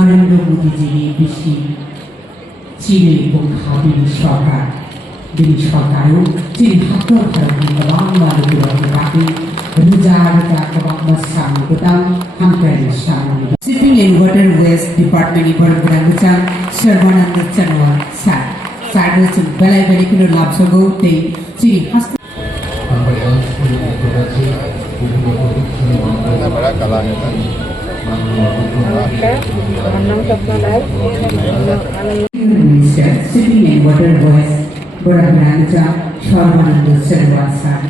নরেন্দ্র মোদীজির বেশি চিনে এবং খাবির সরকার তিনি সরকারও তিনি hakul harus bangga dengan tapi menjaga kebangsaan kita hampir sama. Shipping and Waterways Department ibar beranggucan Sarvananda Chanwal Sar. Sardas belai-belai kuno labsogo te ciri khas. Shipping and Waterways beranggucan Sarvananda Chanwal Sar.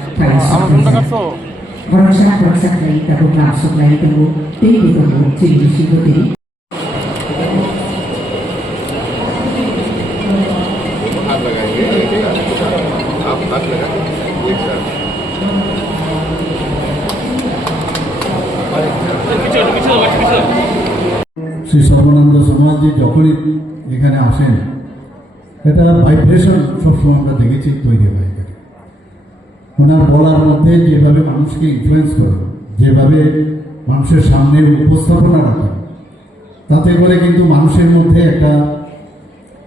Bangsa lain tabuk langsung lain tunggu tinggi tunggu ciri situ tinggi. Shri Sarbananda সমাজে যখনই এখানে আসেন এটা vibration সবসময় আমরা দেখেছি তৈরি হয়। ওনার বলার মধ্যে যেভাবে মানুষকে ইনফ্লুয়েন্স করে, যেভাবে মানুষের সামনে উপস্থাপনা রাখে, তাতে করে কিন্তু মানুষের মধ্যে একটা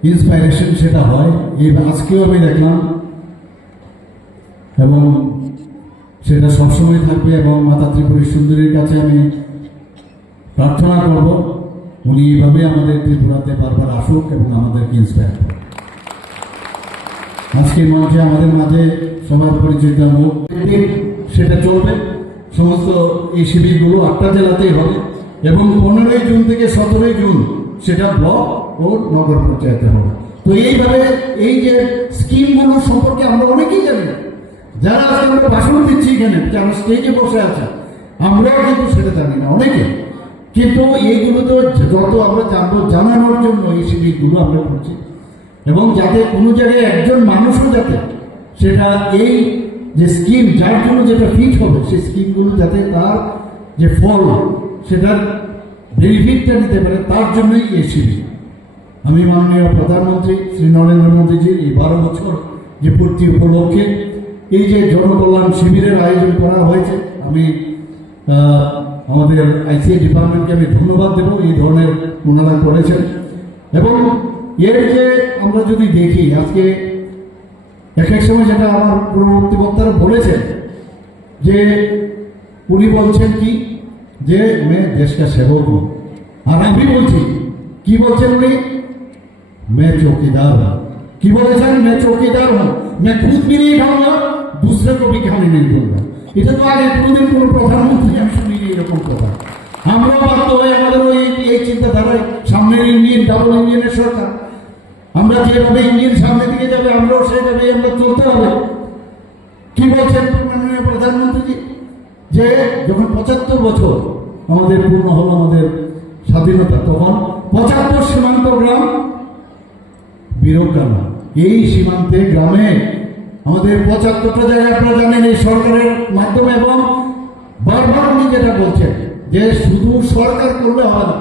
ইন্সপাইরেশন সেটা হয়। এই আজকেও আমি দেখলাম এবং সেটা সবসময় থাকবে। এবং মাতা ত্রিপুরী সুন্দরীর কাছে আমি প্রার্থনা করব উনি এইভাবে আমাদের ত্রিপুরাতে বারবার আসুক এবং আমাদেরকে ইন্সপায়ার করুক। আজকের মঞ্চে আমাদের মাঝে সবার পরিচিত মুখ সেটা চলবে। সমস্ত এই শিবিরগুলো 8টা জেলাতেই হবে এবং 15ই জুন থেকে 17ই জুন সেটা ব্লক ও নগর পঞ্চায়েতে হবে। তো এইভাবে এই যে স্কিমগুলো সম্পর্কে আমরা অনেকেই জানি, যারা আজকে আমরা ভাষণ দিচ্ছি এখানে, যারা স্টেজে বসে আছে, আমরাও কিন্তু সেটা জানি না অনেকে। কিন্তু এইগুলো তো যত আমরা জানবো, জানানোর জন্য এই শিবিরগুলো আমরা করছি এবং যাতে কোনো জায়গায় একজন মানুষও যাতে সেটা এই যে স্কিম যার জন্য যেটা ফিট হবে সেই স্কিমগুলো যাতে তার যে ফল সেটার বেনিফিটটা নিতে পারে, তার জন্যই এই শিবির। আমি মাননীয় প্রধানমন্ত্রী শ্রী নরেন্দ্র মোদীজির এই 12 বছর যে পূর্তি উপলক্ষে এই যে জনকল্যাণ শিবিরের আয়োজন করা হয়েছে, আমি আমাদের আইসিএ ডিপার্টমেন্টকে আমি ধন্যবাদ দেব। এই ধরনের ওনারা করেছেন এবং এর যে আমরা যদি দেখি আজকে এক এক সময় যেটা আমার পূর্ববর্তী বক্তারা বলেছেন যে উনি বলছেন কি যে मैं देश का सेवक हूं, আর আমি বলছি কি বলছেন উনি, मैं चौकीदार हूं। কি বলেছেন, मैं चौकीदार हूं, मैं खुद भी नहीं खाऊंगा, दूसरे को भी खाने नहीं दूंगा। এটা তো আগে কোনোদিন কোনো প্রধানমন্ত্রী আমি শুনিনি এরকম কথা। আমরা বাধ্য হয়ে আমাদের এই চিন্তাধারায় সামনের ইঞ্জিন ডাবল ইঞ্জিনের সরকার, আমরা যেভাবে ইঞ্জিন সামনের দিকে যাবে আমরাও সেইভাবেই আমরা চলতে হবে। কি বলছেন মাননীয় প্রধানমন্ত্রীজি, যে যখন 75 বছর আমাদের পূর্ণ হলো আমাদের স্বাধীনতা, তখন 75 সীমান্ত গ্রাম বীরগ্রাম, এই সীমান্তে গ্রামে আমাদের 75টা জায়গায় আপনারা জানেন এই সরকারের মাধ্যমে। এবং বারবার উনি যেটা বলছেন যে শুধু সরকার করলে হবে না,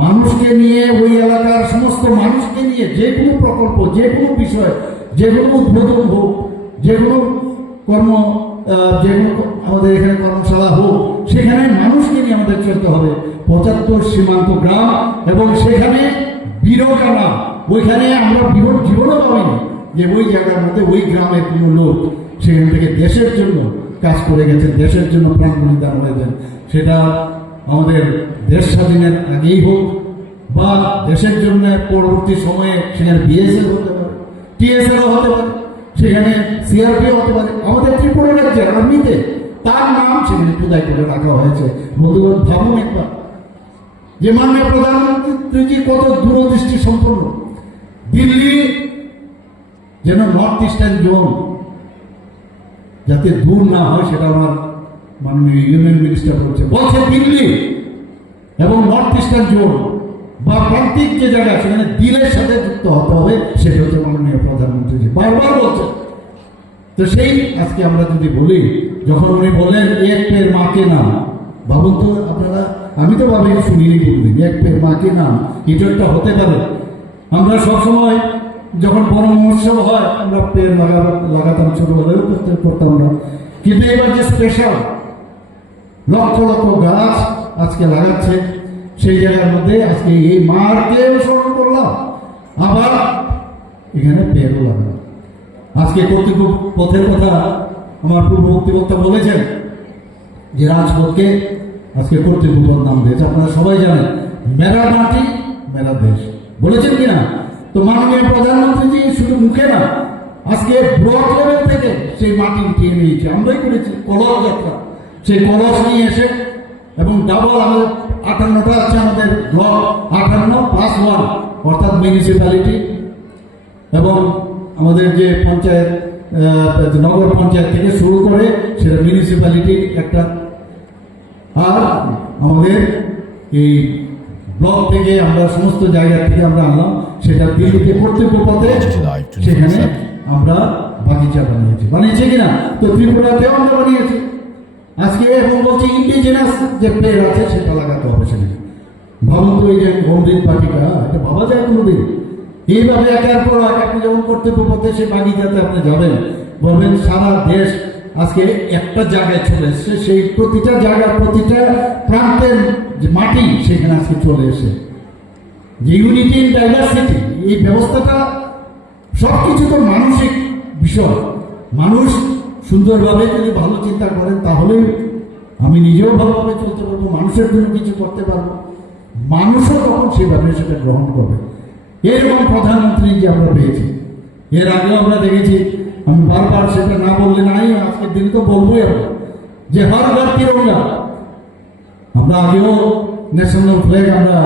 মানুষকে নিয়ে ওই এলাকার সমস্ত মানুষকে নিয়ে যে কোনো প্রকল্প, যে কোনো বিষয়, যে কোনো উদ্বোধন হোক, যে কোনো কর্ম, যে কোনো আমাদের এখানে কর্মশালা হোক, সেখানে মানুষকে নিয়ে আমাদের চলতে হবে। 75 সীমান্ত গ্রাম এবং সেখানে বীরগ্রাম, ওইখানে আমরা জীবনও পাইনি যে ওই জায়গার মধ্যে ওই গ্রামের কোনো লোক সেখান থেকে দেশের জন্য কাজ করে গেছেন, দেশের জন্য প্রাণ বলিদান হয়েছেন। সেটা আমাদের দেশ স্বাধীনের আগেই হোক বা দেশের জন্য পরবর্তী সময়ে সেখানে বিএসএফ হতে পারে, টিএসএফ হতে পারে, সেখানে সিআরপি হতে পারে। আমাদের ত্রিপুরা রাজ্যের আর্মিতে তার নাম সেখানে খোদাই করে রাখা হয়েছে। বন্ধুগণ ভাবুন একবার যে মাননীয় প্রধানমন্ত্রী কত দূরদৃষ্টি সম্পন্ন। দিল্লি যেন নর্থ ইস্টার্ন জোন যাতে দূর না হয় সেটা আমার মাননীয় ইউনিয়ন মিনিস্টার বলছে দিল্লি এবং নর্থ ইস্টার্ন জোন বা প্রান্তিক যে জায়গা সেখানে দিলের সাথে যুক্ত হতে হবে, সেটা হচ্ছে মাননীয় প্রধানমন্ত্রী বারবার বলছেন। তো সেই আজকে আমরা যদি বলি, যখন উনি বলেন এক পের মাকে নাম, ভাবুন তো আপনারা, আমি তো ভাবি শুনিনি কোনদিন এক পের মাকে নাম, এটা একটা হতে পারে। আমরা সবসময় যখন বড় মহোৎসব হয় আমরা পের লাগাতাম, ছোটবেলায় করতাম না, কিন্তু এবার যে স্পেশাল লক্ষ লক্ষ গাছ আজকে লাগাচ্ছে সেই জায়গার মধ্যে আজকে এই মারকে স্মরণ করলাম, আবার এখানে পেরও লাগলাম। আজকে কর্তৃপক্ষের কথা আমার পূর্ববর্তী বক্তা বলেছেন যে রাজপথকে আজকে কর্তৃপক্ষ নাম দিয়েছে। আপনারা সবাই জানেন মেরা মাটি মেরা দেশ বলেছেন কিনা? তো মাননীয় প্রধানমন্ত্রীজি শুধু মুখে না, আজকে ব্লক লেভেল থেকে সেই মাটি উঠিয়ে নিয়েছে। আমরাই করেছি কলস যাত্রা, সেই কলস নিয়ে এসে এবং ডাবল আমাদের 58টা আছে আমাদের ব্লক, 58+1 অর্থাৎ মিউনিসিপ্যালিটি এবং আমাদের যে পঞ্চায়েত নগর পঞ্চায়েত থেকে শুরু করে সেটা মিউনিসিপ্যালিটি একটা, আর আমাদের এই ব্লক থেকে আমরা সমস্ত জায়গা থেকে আমরা আনলাম, সেটা দিল্লিতে কর্তৃপক্ষে সেখানে আমরা বাগিচা বানিয়েছি কিনা? তো ত্রিপুরাতেও আমরা বানিয়েছি আজকে, এবং বলছি ইন্ডিজিনাস যে পেড় আছে সেটা লাগাতে হবে সেখানে। ভাবুন তো, এই যে অমৃত বাটিকা, এটা ভাবা যায় কোনোদিন? এইভাবে একের পর এক আপনি যখন কর্তৃপক্ষে সে বাগিচাতে আপনি যাবেন, বলবেন সারা দেশ আজকে একটা জায়গায় চলে এসছে, সেই প্রতিটা জায়গা প্রতিটা প্রান্তের যে মাটি সেখানে আজকে চলে এসে যে ইউনিটি ইন ডাইভার্সিটি, এই ব্যবস্থাটা সবকিছু তো মানসিক বিষয়। মানুষ সুন্দরভাবে যদি ভালো চিন্তা করেন তাহলেই আমি নিজেও ভালোভাবে চলতে পারবো, মানুষের জন্য কিছু করতে পারবো, মানুষও তখন সেভাবে সেটা গ্রহণ করবে। এরকম প্রধানমন্ত্রী যে আমরা পেয়েছি, এর আগেও আমরা দেখেছি, আমি বারবার সেটা না বললে নাই, আজকের দিন তো বলবোই আমরা, যে হর ঘর তিরঙ্গা। আমরা আগেও ন্যাশনাল ফ্ল্যাগ আমরা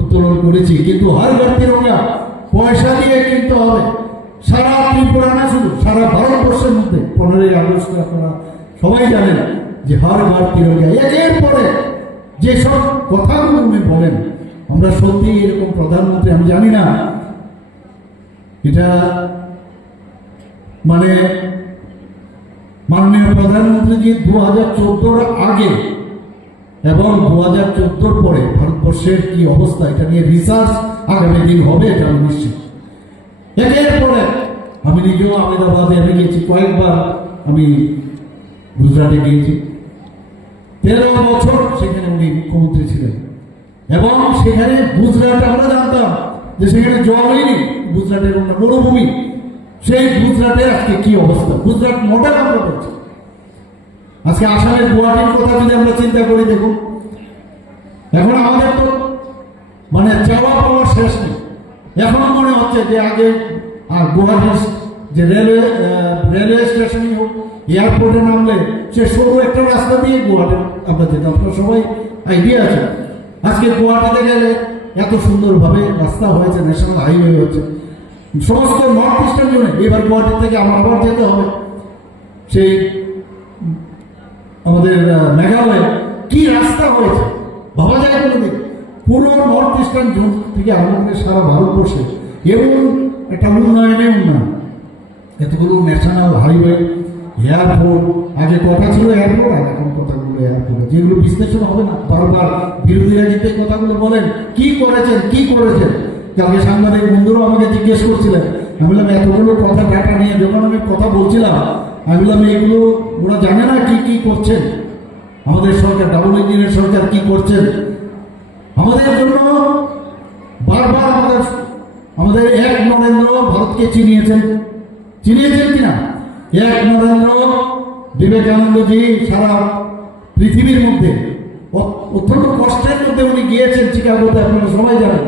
উত্তোলন করেছি, কিন্তু হর ঘর তিরঙ্গা পয়সা দিয়ে কিনতে হবে। সারা ত্রিপুরা না, শুধু সারা ভারতবর্ষের মধ্যে 15ই আগস্ট আপনারা সবাই জানেন যে হর ঘর তিরঙ্গা। এর পরে যেসব কথাগুলো উনি বলেন, আমরা সত্যি এরকম প্রধানমন্ত্রী আমি জানি না এটা মানে মাননীয় প্রধানমন্ত্রীজি 2014 আগে এবং 2014 পরে ভারতবর্ষের কি অবস্থা এটা নিয়ে রিসার্চ আগামী দিন হবে, এটা আমি নিশ্চিত। এর পরে আমি নিজেও আহমেদাবাদে আমি গিয়েছি কয়েকবার, আমি গুজরাটে গিয়েছি, 13 বছর সেখানে উনি মুখ্যমন্ত্রী ছিলেন। এবং সেখানে গুজরাট আমরা জানতাম যে সেখানে জলই নেই, গুজরাটের মরুভূমি, সেই গুজরাটের আজকে কি অবস্থা, গুজরাট মডেল আমরা বলছি। আজকে আসামের গুয়াহাটির কথা যদি আমরা চিন্তা করি, দেখুন এখন আমাদের তো মানে চাওয়া পাওয়ার শেষ নেই। এখন মনে হচ্ছে যে আগে গুয়াহাটির যে রেলওয়ে স্টেশনই হোক, এয়ারপোর্টে নামলে সে সরু একটা রাস্তা দিয়ে গুয়াহাটি আমরা যেতাম, আপনার সবাই আইডিয়া আছে। আজকে গুয়াহাটিতে গেলে এত সুন্দরভাবে রাস্তা হয়েছে, ন্যাশনাল হাইওয়ে হচ্ছে সমস্ত নর্থ ইস্টার্ন জোনে। এবার গুয়াহাটি থেকে আমার আবার যেতে হবে সেই আমাদের মেঘালয়ে, কি রাস্তা হয়েছে ভাবা যায় কোনোদিন? পুরো নর্থ ইস্টার্ন জোন থেকে আমাদের সারা ভারতবর্ষে এবং একটা উন্নয়ন, এতগুলো ন্যাশনাল হাইওয়ে, এয়ারপোর্ট। আগে কথা ছিল এয়ারপোর্ট, আর এখন কথাগুলো এয়ারপোর্ট, যেগুলো বিশ্লেষণ হবে না। বারবার বিরোধীরা কিন্তু এই কথাগুলো বলেন, কি করেছেন কি করেছেন। কালকে সাংবাদিক বন্ধুরাও আমাকে জিজ্ঞেস করছিলেন, আমি বললাম এতগুলো কথা ডাটা নিয়ে যখন আমি কথা বলছিলাম, আমি বললাম এগুলো ওরা জানে না কি কি করছেন আমাদের সরকার, ডাবল ইঞ্জিনের সরকার কি করছেন আমাদের জন্য। বারবার আমাদের এক নরেন্দ্র ভারতকে চিনিয়েছেন কিনা? এক নরেন্দ্র বিবেকানন্দজি সারা পৃথিবীর মধ্যে অত্যন্ত কষ্টের মধ্যে উনি গিয়েছেন চিকাগোতে, আপনারা সবাই জানেন।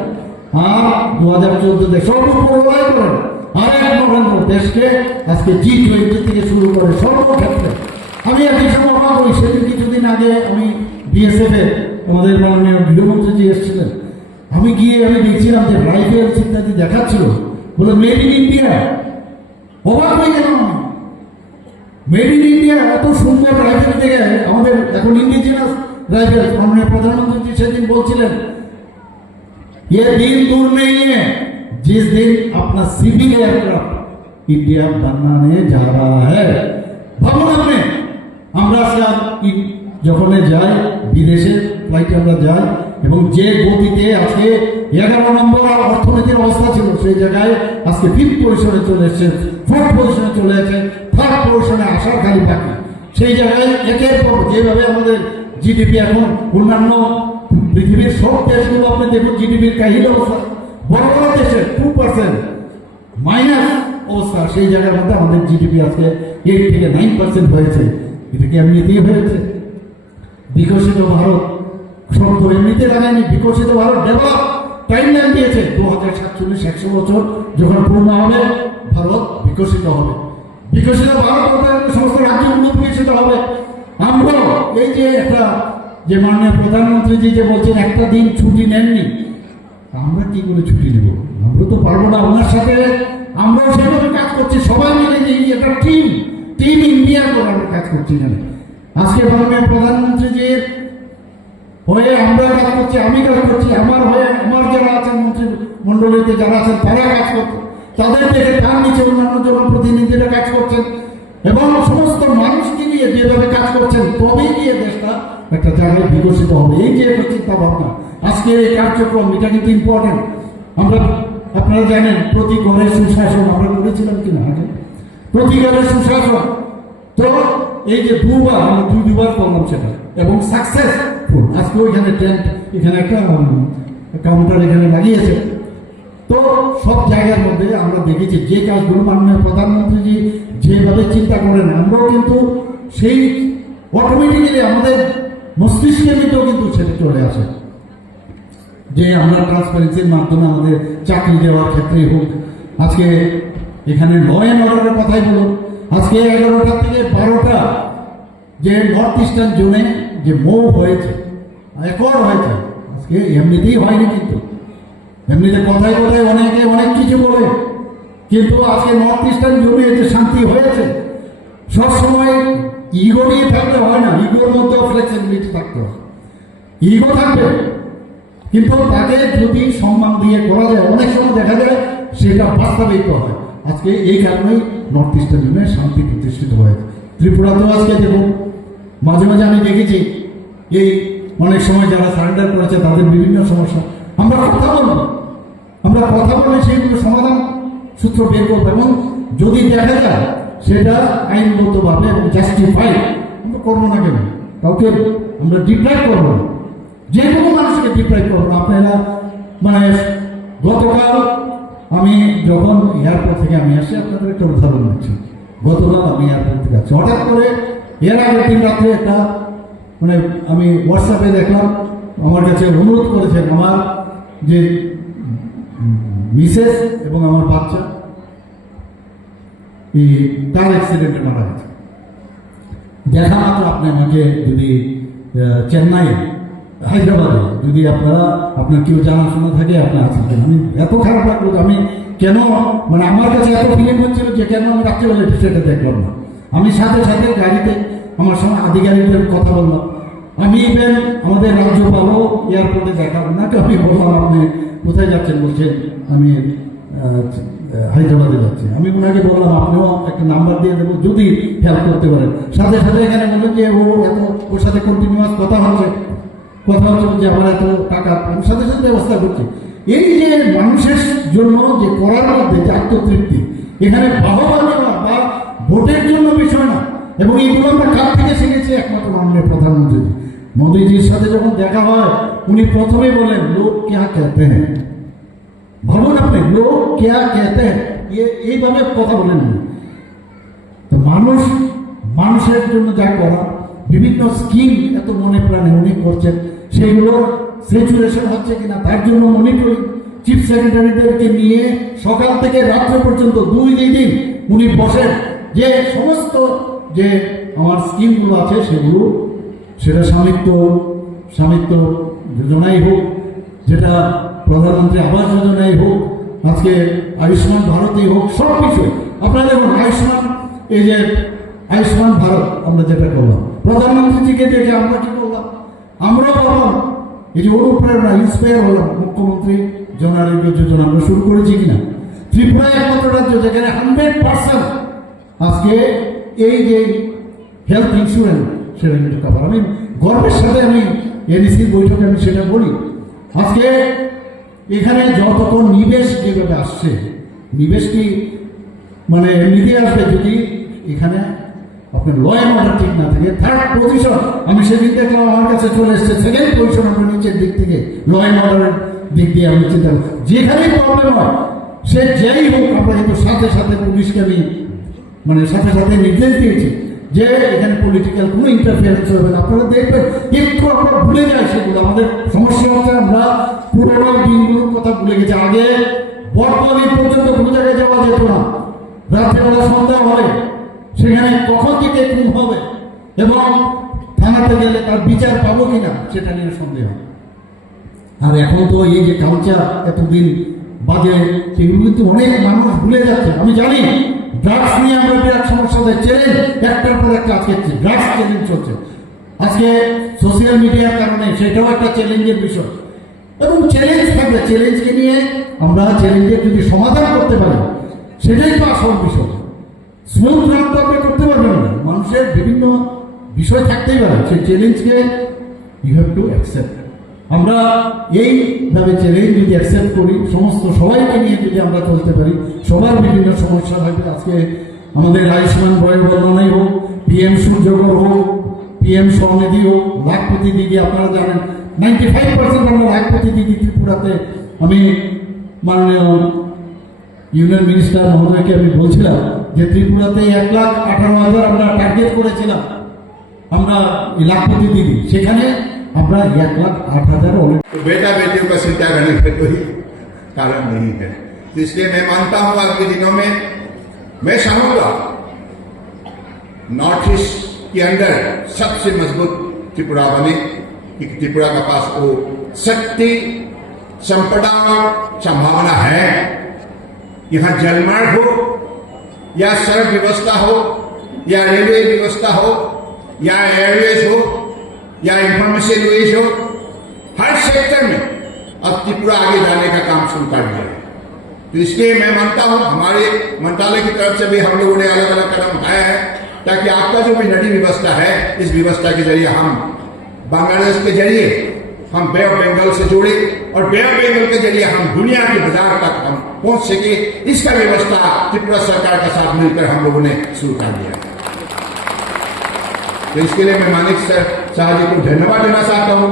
আর 2014-তে সর্বপ্রলয় করেন আরেক নরেন্দ্র দেশকে আজকে G20 থেকে শুরু করে সর্বক্ষেত্রে। আমি একই সময় অবাক হই, সেদিন কিছুদিন আগে আমি BSF এ আমাদের মাননীয় গৃহমন্ত্রীজি এসেছিলেন, আমি গিয়ে আমি দেখছিলাম যে রাইফেলস ইত্যাদি দেখাচ্ছিল, বলে মেড ইন ইন্ডিয়া। অবাক হয়ে গেলাম, মেড ইন ইন্ডিয়া এত সুন্দর রাইফেল দেখে। আমাদের এখন ইন্ডিজিনাস রাইফেল, মাননীয় প্রধানমন্ত্রী সেদিন বলছিলেন ये दिन दूर नहीं है जिस दिन अपना सिविल एयरक्राफ्ट इंडिया बनाने जा रहा है। ভাবুন আপনি, আমরা যখন যাই বিদেশে ফ্লাইটে আমরা যাই, এবং যে গতিতে আজকে 11 নম্বর অর্থনীতির অবস্থা ছিল সেই জায়গায় আজকে 5th পজিশনে চলে এসেছে, 4th পজিশনে চলে এসেছে, 3rd পজিশনে আসার খালি বাকি। সেই জায়গায় একের পর যেভাবে আমাদের জিডিপি এখন অন্যান্য পৃথিবীর সব দেশগুলো আপনি দেখুন জিডিপির কাহিল অবস্থা, বড় বড় দেশে 2% মাইনাস অবস্থা, সেই জায়গার মধ্যে আমাদের জিডিপি আজকে 8 থেকে 9% হয়েছে। এটা কি এমনিতেই হয়েছে? বিকশিত ভারত শব্দ এমনিতে লাগায়নি, বিকশিত ভারত ডেভেলপ টাইমলাইন দিয়েছে 2047 100 বছর যখন পূর্ণ হবে ভারত বিকশিত হবে। বিকশিত ভারত হতে সমস্ত রাজ্যগুলো বিকশিত হবে। আমরা এই যে একটা যে মাননীয় প্রধানমন্ত্রীজি যে বলছেন একটা দিন ছুটি নেননি, আমরা কি করে ছুটি নেব? আমরা তো পারবো না। ওনার সাথে আমরাও সেভাবে কাজ করছি, সবাই মিলে যে একটা টিম ইন্ডিয়া করে আমরা কাজ করছি। এখানে আজকে মাননীয় প্রধানমন্ত্রীজির হয়ে আমরা কাজ করছি, আমি কাজ করছি, আমার হয়ে আমার যারা আছেন মন্ত্রী মন্ডলীতে যারা আছেন তারা কাজ করছে, তাদের থেকে তার নিচে অন্যান্য জনপ্রতিনিধিরা কাজ করছেন এবং সমস্ত মানুষকে নিয়ে যেভাবে কাজ করছেন তবেই গিয়ে দেশটা একটা জায়গায় বিকশিত হবে। এই যে একটা চিন্তা ভাবনা আজকের এই কার্যক্রম, এটা কিন্তু ইম্পর্টেন্ট। আমরা আপনারা জানেন প্রতি ঘরের সুশাসন আমরা করেছিলাম কিনা আগে, প্রতি ঘরের সুশাসন। তো এই যে দুবার আমরা দুবার করলাম সেটা এবং সাকসেসফুল। আজকে ওইখানে টেন্ট, এখানে একটা কাউন্টার এখানে লাগিয়েছে। তো সব জায়গার মধ্যে আমরা দেখেছি যে কাজগুলো মাননীয় প্রধানমন্ত্রীজি যেভাবে চিন্তা করেন, আমরাও কিন্তু সেই অটোমেটিক্যালি আমাদের মস্তিষ্কের ভিতরেও কিন্তু সেটা চলে আসে যে আমরা ট্রান্সপারেন্সির মাধ্যমে আমাদের চাকরি দেওয়ার ক্ষেত্রেই হোক, আজকে এখানে ল অ্যান্ড অর্ডারের কথাই বলুন, আজকে 11টা থেকে 12টা যে নর্থ ইস্টার্ন জোনে যে মুভ হয়েছে, অ্যাকর্ড হয়েছে, আজকে এমনিতেই হয়নি। কিন্তু এমনিতে কথায় কথায় অনেকে অনেক কিছু বলে, কিন্তু আজকে নর্থ ইস্টার্ন জোনে যে শান্তি হয়েছে, সবসময় ইগো নিয়ে থাকলে হয় না, ইগোর মধ্যেও ফ্লেক্সিবিলিটি থাকতে হয়। ইগো থাকবে কিন্তু তাকে যদি সম্মান দিয়ে করা যায়, অনেক সময় দেখা যায় সেটা বাস্তবায়িত হয়। আজকে এই কারণেই নর্থ ইস্টার্ন জোনে শান্তি প্রতিষ্ঠিত হয়েছে। ত্রিপুরাতেও আজকে দেখুন মাঝে মাঝে আমি দেখেছি এই অনেক সময় যারা সারেন্ডার করেছে তাদের বিভিন্ন সমস্যা, আমরা কথা বলে সেইগুলো সমাধান সূত্র বের করবো এবং যদি দেখা যায় সেটা আইনগতভাবে এবং জাস্টিফাই আমরা করবো না। কেন কাউকে আমরা ডিপ্রাইভ করবো না, যে কোনো মানুষকে ডিপ্রাইভ করবো না। আপনারা মানে গতকাল আমি যখন এয়ারপোর্ট থেকে আমি আসি, আপনাদের একটা উদাহরণ দিচ্ছি। গতকাল আমি এয়ারপোর্ট থেকে আসছি, হঠাৎ করে এর আগের দিন রাত্রে একটা মানে আমি হোয়াটসঅ্যাপে দেখলাম, আমার কাছে অনুরোধ করেছেন আমার যে মিসেস এবং আমার বাচ্চা এই কার অ্যাক্সিডেন্টে মারা গেছে। দেখা মাত্র আপনি আমাকে যদি চেন্নাই হায়দ্রাবাদে যদি আপনার কেউ জানাশোনা থাকে আপনি আছেন, আমি এত খারাপ লাগলো, আমি কেন মানে আমার কাছে এত ফিলিং হচ্ছিল যে কেন আমি রাত্রিবেলা সেটা দেখলাম না। আমি সাথে সাথে গাড়িতে আমার সঙ্গে আধিকারিকদের কথা বললাম, আমি ইভেন আমাদের রাজ্যপালও এয়ারপোর্টে দেখা, ওনাকে আমি বললাম আপনি কোথায় যাচ্ছেন, বলছেন আমি হায়দ্রাবাদে যাচ্ছি। আমি ওনাকে বললাম আপনিও একটা নাম্বার দিয়ে দেবো যদি হেল্প করতে পারেন। সাথে সাথে এখানে বললেন যে ওর সাথে কন্টিনিউয়াস কথা হচ্ছে যে আমার এত টাকা, আমি সাথে সাথে ব্যবস্থা করছি। এই যে মানুষের জন্য যে করার মধ্যে যে আত্মতৃপ্তি, এখানে বাহবা নেওয়া বা ভোটের জন্য বিষয় না। এবং এইগুলো আমরা কার থেকে শিখেছি? একমাত্র মাননীয় প্রধানমন্ত্রী মোদীজির সাথে যখন দেখা হয় উনি প্রথমে বলেন লোক ক্যা कहते हैं, ভাবুন আপনি লোক ক্যা कहते हैं, এইভাবে কথা বলেন। তো মানুষের জন্য যা করা বিভিন্ন স্কিম এত মনে প্রাণে উনি করছেন, সেগুলো স্যাচুরেশন হচ্ছে কিনা তার জন্য মনিটরিং চিফ সেক্রেটারিদেরকে নিয়ে সকাল থেকে রাত্রে পর্যন্ত 2 দিন উনি বসেন যে সমস্ত যে আমার স্কিমগুলো আছে সেটা স্বামিত্ব যোজনাই হোক, যেটা প্রধানমন্ত্রী আবাস যোজনাই হোক, আজকে আয়ুষ্মান ভারতই হোক, সব কিছু আপনারা দেখুন। এই যে আয়ুষ্মান ভারত আমরা যেটা করলাম, প্রধানমন্ত্রীজিকে দেখে আমরা কি করলাম, আমরাও ভাবলাম এই যে অনুপ্রেরণা ইন্সপায়ার হলাম, মুখ্যমন্ত্রী জন আরোগ্য যোজনা আমরা শুরু করেছি কিনা। ত্রিপুরা একমাত্র রাজ্য যেখানে 100% আজকে এই যে হেলথ ইন্স্যুরেন্স সেটা কিন্তু কভার। আমি গর্বের সাথে আমি এনইসির বৈঠকে আমি সেটা বলি। আজকে এখানে যত নিবেশ যেভাবে আসছে, নিবেশ কি মানে এমনিতে আসবে যদি এখানে আপনার ল অ্যান্ড অর্ডার ঠিক না থাকে, থার্ড পজিশন আমি সেদিন দেখলাম আমার কাছে চলে এসছে, সেকেন্ড পজিশন আপনার নিচের দিক থেকে ল অ্যান্ড অর্ডারের দিক দিয়ে আমি চিন্তা করি যেখানেই প্রবলেম হয় সে যেই হোক, আমরা কিন্তু সাথে সাথে পুলিশকে আমি সাথে সাথে নির্দেশ দিয়েছি যে এখানে পলিটিক্যাল কোনো ইন্টারফিয়ারেন্স হবে না। আপনারা দেখবেন একটু আমরা ভুলে যাই সেগুলো, আমাদের সমস্যা হচ্ছে আমরা পুরোনো দিনগুলোর কথা ভুলে গেছি। আগে বর্তমানে পর্যন্ত কোনো জায়গায় যাওয়া যেত না, রাত্রেবেলা সন্ধ্যা হলে সেখানে কখন থেকে খুন হবে এবং থানাতে গেলে তার বিচার পাবো কিনা সেটা নিয়ে সন্দেহ। আর এখন তো এই যে কালচার এতদিন বাজে, সেগুলো কিন্তু অনেক মানুষ ভুলে যাচ্ছে। আমি জানি ড্রাগস নিয়ে আমরা বিরাট সমস্যা দেয়, চ্যালেঞ্জ একটার পর একটা আজকে ড্রাগস চ্যালেঞ্জ চলছে, আজকে সোশ্যাল মিডিয়ার কারণে সেটাও একটা চ্যালেঞ্জের বিষয় এবং চ্যালেঞ্জ থাকবে। চ্যালেঞ্জকে নিয়ে আমরা চ্যালেঞ্জের যদি সমাধান করতে পারি সেটাই তো আসল বিষয়। স্মুথ রান তো আপনি করতে পারবেন না, মানুষের বিভিন্ন বিষয় থাকতেই পারে, সেই চ্যালেঞ্জকে ইউ হ্যাভ টু অ্যাকসেপ্ট। আমরা এইভাবে চ্যালেঞ্জ যদি অ্যাকসেপ্ট করি, সমস্ত সবাইকে নিয়ে যদি আমরা চলতে পারি, সবার বিভিন্ন সমস্যা থাকবে। আজকে আমাদের আয়ুষ্মান বয়ের বর্ণনাই হোক, পিএম সূর্যকর হোক, পিএম স্বনিধি হোক, লাখপতি দিদি, আপনারা জানেন 95% আমরা লাখপতি দিদি ত্রিপুরাতে। আমি মাননীয় ইউনিয়ন মিনিস্টার মহোদয়কে আমি বলছিলাম যে ত্রিপুরাতে 1,18,000 আমরা টার্গেট করেছিলাম আমরা লাখপতি দিদি, সেখানে আমরা 1,08,000 অলরেডি। तो बेटा बेटियों का चिंता करने का कोई कारण नहीं है। तो इसलिए मैं मानता हूं आज के दिनों में मैं चाहूंगा नॉर्थ ईस्ट के अंदर सबसे मजबूत त्रिपुरा बने, कि त्रिपुरा का पास वो शक्ति संपदा संभावना है। यहाँ जलमार्ग हो या सड़क व्यवस्था हो या रेलवे व्यवस्था हो या एयरवेज हो या इंफॉर्मेशन वेज हो, हर सेक्टर में अब त्रिपुरा आगे जाने का काम शुरू कर दिया है। तो इसलिए मैं मानता हूं हमारे मंत्रालय की तरफ से भी हम लोगों ने अलग अलग कदम उठाया है ताकि आपका जो भी नदी व्यवस्था है, इस व्यवस्था के जरिए हम बांग्लादेश के जरिए हम बे ऑफ बंगाल से जुड़े और बे ऑफ बंगाल के जरिए हम दुनिया के बाजार तक हम पहुंच सके। इसका व्यवस्था त्रिपुरा सरकार के साथ मिलकर हम लोगों ने शुरू कर दिया। तो इसके लिए मैं मानिक सर शाह जी को धन्यवाद देना चाहता हूं।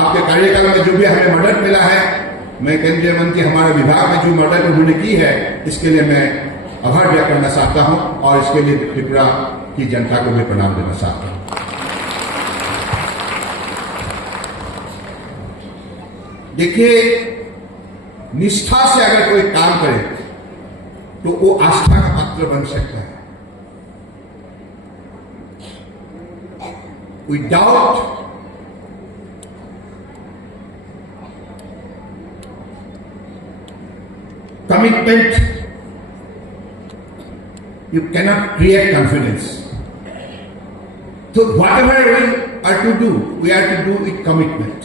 आपके कार्यकाल में जो भी हमें मदद मिला है, मैं केंद्रीय मंत्री हमारे विभाग में जो मदद उन्होंने की है, इसके लिए मैं आभार व्यक्त करना चाहता हूं और इसके लिए त्रिपुरा की जनता को भी प्रणाम देना चाहता हूं। देखिए, निष्ठा से अगर कोई काम करे तो वो आस्था का पात्र बन सकता है। Without commitment, you cannot create confidence. So whatever we are to do with commitment.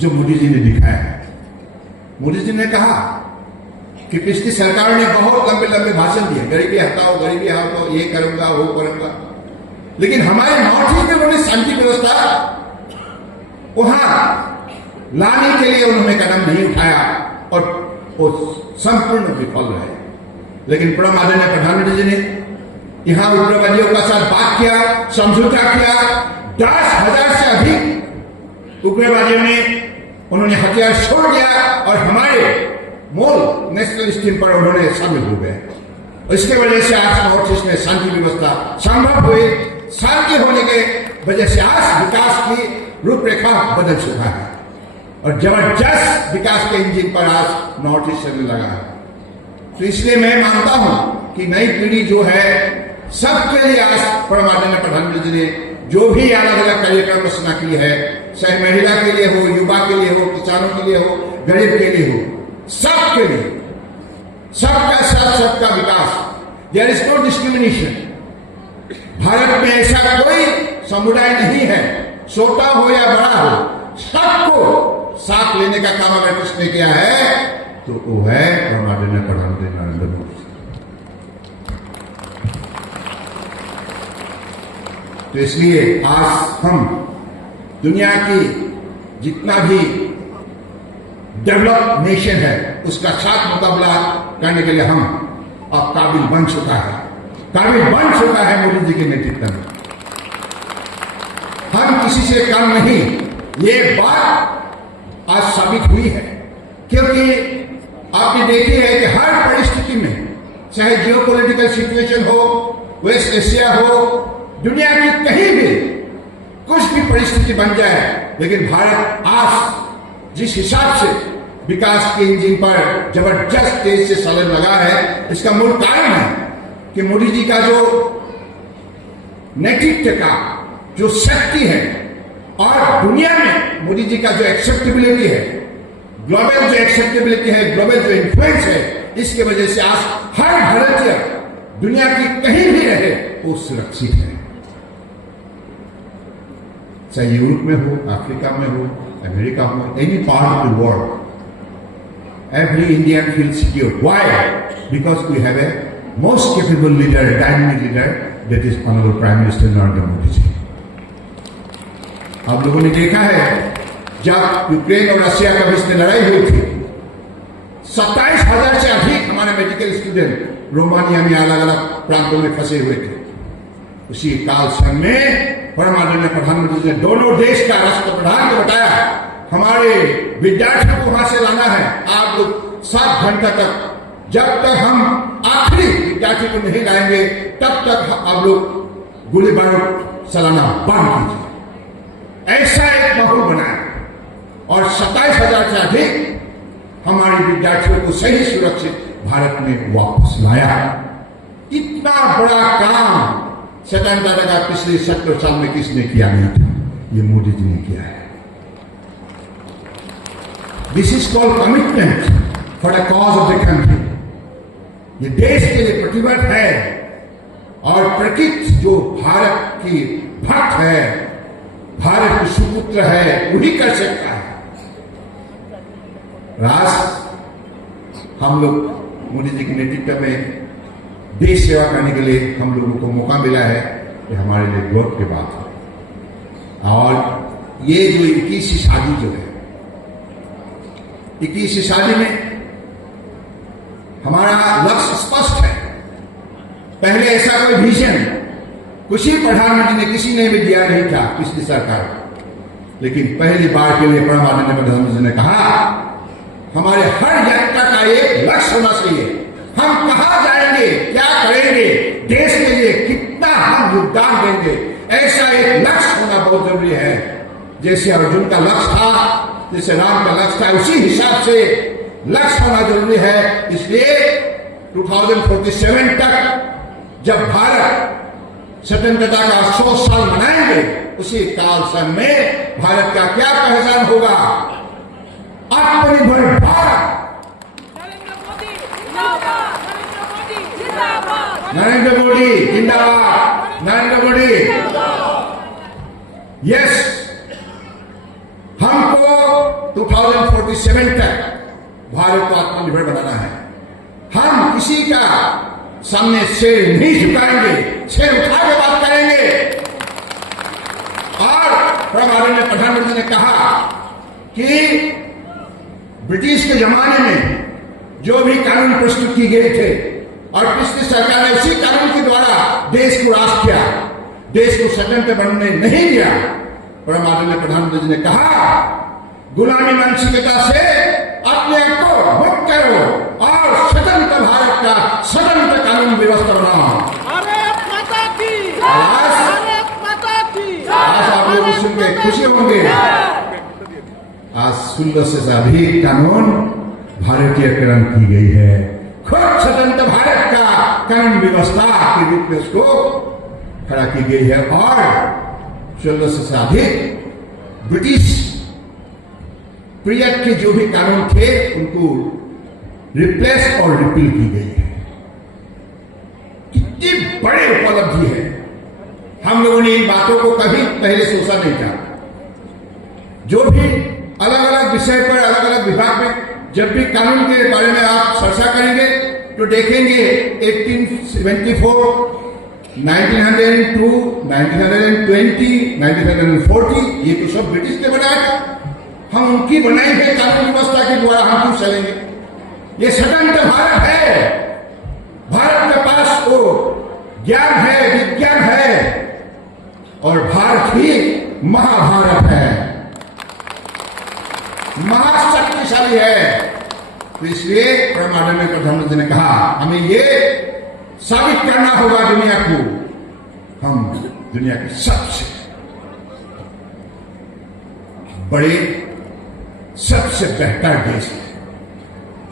जो मोदी जी ने दिखाया है, मोदी जी ने कहा कि पिछली सरकार ने बहुत लंबे लंबे भाषण दिए, गरीबी हटाओ, गरीबी हटाओ, ये करूंगा वो करूंगा, लेकिन हमारे नॉर्थ ईस्ट में उन्होंने शांति व्यवस्था वहां लाने के लिए उन्होंने कदम नहीं उठाया और वो संपूर्ण विफल रहे। लेकिन परम आदरणीय प्रधानमंत्री जी ने यहां उग्रवादियों का साथ बात किया, समझौता किया। 10,000 से अधिक उग्रवादियों ने उन्होंने हथियार छोड़ दिया और हमारे मूल नेशनल स्टीम पर उन्होंने शामिल हो गए। इसके वजह से आज नॉर्थ ईस्ट में शांति व्यवस्था संभव हुई। शांति होने के वजह से आज विकास की रूपरेखा बदल चुका है और जबरदस्त विकास के इंजन पर आज नॉर्थ ईस्ट चलने लगा है। तो इसलिए मैं मानता हूं कि नई पीढ़ी जो है, सबके लिए आज परम आदरणीय प्रधानमंत्री जी ने जो भी अलग अलग कार्यक्रम घोषणा की है, चाहे महिला के लिए हो, युवा के लिए हो, किसानों के लिए हो, गरीब के लिए हो, सबके लिए, सबका साथ सबका विकास। There is no discrimination. Bharat में ऐसा कोई समुदाय नहीं है, छोटा हो या बड़ा हो, सबको साथ लेने का काम अगर किसने किया है तो वो है आदरणीय प्रधानमंत्री नरेंद्र मोदी। तो इसलिए आज हम दुनिया की जितना भी डेवलप नेशन है उसका साथ मुकाबला करने के लिए हम अब काबिल बन चुका है। काबिल बन चुका है मोदी जी के नेतृत्व में। हम किसी से कम नहीं, ये बात आज साबित हुई है, क्योंकि आपने देखी है कि हर परिस्थिति में, चाहे जियोपॉलिटिकल सिचुएशन हो, वेस्ट एशिया हो, दुनिया की कहीं भी कुछ भी परिस्थिति बन जाए, लेकिन भारत आज जिस हिसाब से विकास के इंजन पर जबरदस्त तेज से सलग लगा है, इसका मूल कारण है कि मोदी जी का जो नेतृत्व का जो शक्ति है और दुनिया में मोदी जी का जो एक्सेप्टेबिलिटी है, ग्लोबल जो एक्सेप्टेबिलिटी है, ग्लोबल जो इन्फ्लुएंस है, इसके वजह से आज हर भारतीय दुनिया की कहीं भी रहे वो सुरक्षित है, चाहे यूरोप में हो, अफ्रीका में हो, अमेरिका हो, any part of the world, every Indian feels secure. Why? Because we have a most capable leader, dynamic leader, that is Honorable Prime Minister Narendra Modi ji. आप लोगों ने देखा है जब यूक्रेन और रशिया के बीच में लड़ाई हुई थी, 27,000 से अधिक हमारे मेडिकल स्टूडेंट रोमानिया में अलग अलग प्रांतों में फंसे हुए थे। उसी काल समय में परमानंद प्रधानमंत्री ने दोनों देश का राष्ट्रप्रधान को बताया, हमारे विद्यार्थियों को वहां से लाना है, आप लोग 7 घंटा तक, जब तक हम आखिरी विद्यार्थी को नहीं लाएंगे तब तक आप लोग गोली बारूद चलाना बंद कीजिए। ऐसा एक माहौल बनाया और 27,000 से अधिक हमारे विद्यार्थियों को सही सुरक्षित भारत में वापस लाया। इतना बड़ा काम स्वतंत्रता का पिछले 70 साल में किसने किया नहीं था, ये मोदी जी ने किया है। This is called commitment for the cause of the country. ये देश के लिए प्रतिबद्ध है और प्रकृति जो भारत की भक्त है, भारत की सुपुत्र है, वही कर सकता है। राष्ट्र हम लोग मोदी जी के नेतृत्व में देश सेवा करने के लिए हम लोगों को मौका मिला है, ये हमारे लिए गौरव की बात है। और ये जो 21वीं शादी जो है, 21वीं शादी में हमारा लक्ष्य स्पष्ट है। पहले ऐसा कोई विजन किसी प्रधानमंत्री ने, किसी ने भी दिया नहीं था पिछली सरकार, लेकिन पहली बार के लिए परमानंद प्रधानमंत्री ने कहा हमारे हर यात्रा का एक लक्ष्य होना चाहिए, हम कहां जाएंगे, क्या करेंगे, देश के लिए कितना हम योगदान देंगे, ऐसा एक लक्ष्य होना बहुत जरूरी है। जैसे अर्जुन का लक्ष्य था, जैसे राम का लक्ष्य था, उसी हिसाब से लक्ष्य होना जरूरी है। इसलिए 2047 तक जब भारत स्वतंत्रता का 100 साल मनाएंगे, उसी काल समय में भारत का क्या पहचान होगा, आत्मनिर्भर भारत। नरेंद्र मोदी जिंदाबाद, नरेंद्र मोदी। यस, हमको 2047 तक भारत को आत्मनिर्भर बनाना है। हम किसी का सामने सिर नहीं झुकाएंगे, सिर उठा के बात करेंगे। और प्रधानमंत्री ने कहा कि ब्रिटिश के जमाने में जो भी कानून प्रस्तुत किए गए थे और पिछली सरकार ने उसी कानून के द्वारा देश को राष्ट्र किया, देश को स्वतंत्र बनने नहीं दिया। प्रधानमंत्री ने कहा गुलामी मानसिकता से अपने आप को मुक्त करो और स्वतंत्र भारत का स्वतंत्र कानून व्यवस्था बनाओ। आज आप लोग सुन के खुशी होंगे, आज 16 से अधिक कानून भारतीयकरण की गई है। खुद स्वतंत्र भारत का कानून व्यवस्था के रूप में उसको खड़ा की गई है और 16 से अधिक ब्रिटिश पीरियड के जो भी कानून थे उनको रिप्लेस और रिपील की गई है। कितनी बड़े उपलब्धि है। हम लोगों ने इन बातों को कभी पहले सोचा नहीं था। जो भी अलग अलग विषय पर, अलग अलग विभाग में जब भी कानून के बारे में आप चर्चा करेंगे तो देखेंगे 1874, 1902, 1920, 1940, ये तो सब ब्रिटिश ने बनाया था। हम उनकी बनाई हुई कानून व्यवस्था के द्वारा हम क्यों चलेंगे? ये स्वतंत्र भारत है। भारत के पास वो ज्ञान है, विज्ञान है और भारत ही महाभारत है, महाशक्तिशाली है। तो इसलिए परम आदरणीय प्रधानमंत्री ने कहा हमें ये साबित करना होगा दुनिया को, हम दुनिया के सबसे बड़े, सबसे बेहतर देश है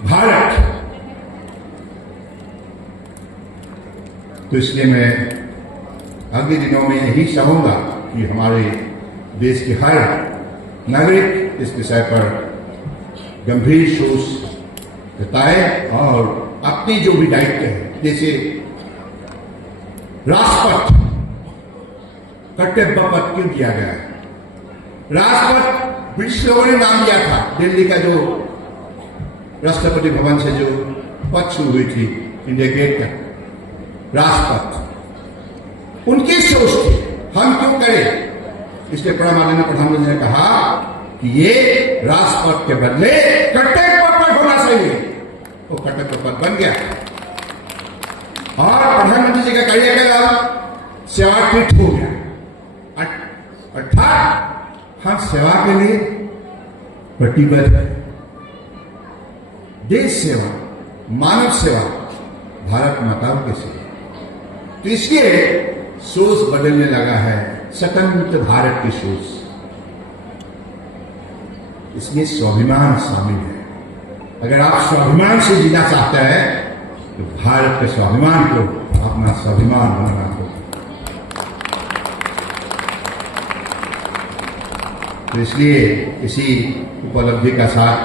भारत। तो इसलिए मैं अगले दिनों में यही चाहूंगा कि हमारे देश के हर नागरिक इस विषय पर गंभीर सोच जताए और अपनी जो भी दायित्व है, जैसे राजपथ कर्तव्य पथ क्यों दिया गया है? राजपथ ब्रिटिश लोगों ने नाम दिया था, दिल्ली का जो राष्ट्रपति भवन से जो पथ शुरू हुई थी इंडिया गेट का राजपथ, उनकी सोच थी, हम क्यों करें? इसलिए परम आदरणीय प्रधानमंत्री ने कहा कि ये राजपथ के बदले कर्तव्य पथ होना चाहिए। वो कर्तव्य पथ बन गया और प्रधानमंत्री जी का कार्यकाल सेवाकृत हो गया, अर्थात हम सेवा के लिए प्रतिबद्ध है। देश सेवा, मानव सेवा, भारत माताओं की सेवा। तो इसलिए सोच बदलने लगा है, स्वतंत्र भारत की सोच। इसमें स्वाभिमान शामिल है। अगर आप स्वाभिमान से जीना चाहते हैं तो भारत के स्वाभिमान को अपना स्वाभिमान बनाना होगा। तो इसलिए इसी उपलब्धि का साथ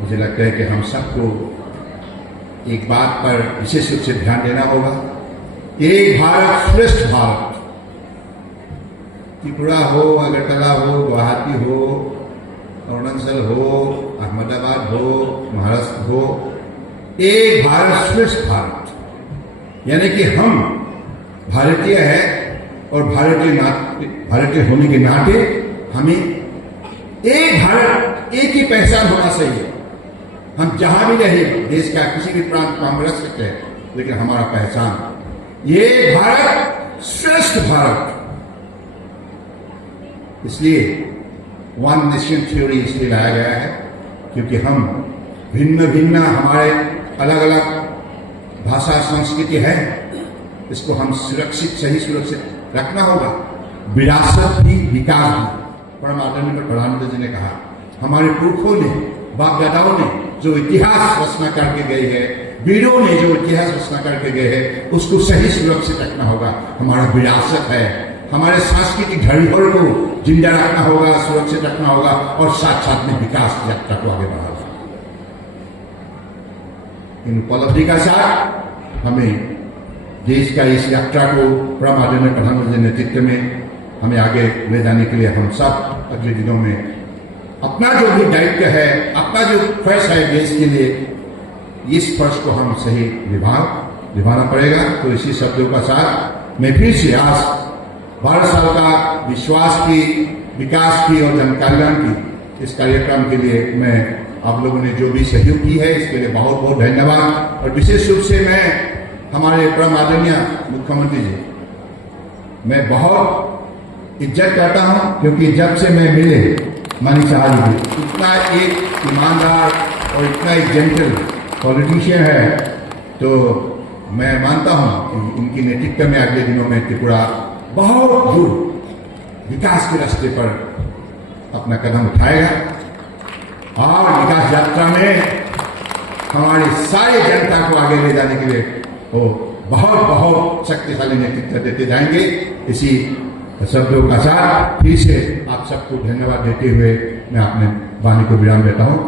मुझे लगता है कि हम सबको एक बात पर विशेष रूप से ध्यान देना होगा, एक भारत श्रेष्ठ भारत। त्रिपुरा हो, अगरतला हो, गुवाहाटी हो, अरुणाचल हो, अहमदाबाद हो, महाराष्ट्र हो, एक भारत श्रेष्ठ भारत। यानी कि हम भारतीय है और भारतीय होने के नाते हमें एक भारत, एक ही पहचान होना चाहिए। हम जहां भी रहे, देश का किसी भी प्रांत में हम रह सकते हैं, लेकिन हमारा पहचान ये भारत श्रेष्ठ भारत। इसलिए वन नेशन थ्योरी इसलिए लाया गया है क्योंकि हम भिन्न भिन्न, हमारे अलग अलग भाषा संस्कृति है, इसको हम सुरक्षित, सही सुरक्षित रखना होगा। विरासत भी, विकास भी। परम आदरणीय प्रधानमंत्री जी ने कहा हमारे पुरखों ने, बाप दादाओं ने जो इतिहास रचना करके गए हैं, वीरों ने जो इतिहास रचना करके गए हैं, उसको सही सुरक्षित रखना होगा। हमारा विरासत है, हमारे सांस्कृतिक धरोहर को जिंदा रखना होगा, सुरक्षित रखना होगा और साथ साथ में विकास की यात्रा को आगे बढ़ाना। इन उपलब्धि का साथ हमें देश का इस यात्रा को परम आदरणीय प्रधानमंत्री नेतृत्व में हमें आगे ले जाने के लिए हम सब अगले दिनों में अपना जो भी दायित्व है, अपना जो फर्ज है देश के लिए, इस फर्ज को हम सही निभाना पड़ेगा। तो इसी शब्दों का साथ मैं फिर से आज 12 साल का विश्वास की, विकास की और जन कल्याण की इस कार्यक्रम के लिए मैं आप लोगों ने जो भी सहयोग की है इसके लिए बहुत बहुत धन्यवाद। और विशेष रूप से मैं हमारे परम आदरणीय मुख्यमंत्री जी, मैं बहुत इज्जत करता हूं क्योंकि जब से मैं मिले मानी शाह जी, इतना एक ईमानदार और इतना एक जेंटल पॉलिटिशियन है, तो मैं मानता हूं कि इनकी नेतृत्व में अगले दिनों में त्रिपुरा बहुत दूर विकास के रास्ते पर अपना कदम उठाएगा और विकास यात्रा में हमारी सारी जनता को आगे ले जाने के लिए वो बहुत बहुत शक्तिशाली नेतृत्व देते जाएंगे। इसी शब्दों का साथ फिर से आप सबको धन्यवाद देते हुए मैं अपने वाणी को विराम देता हूं।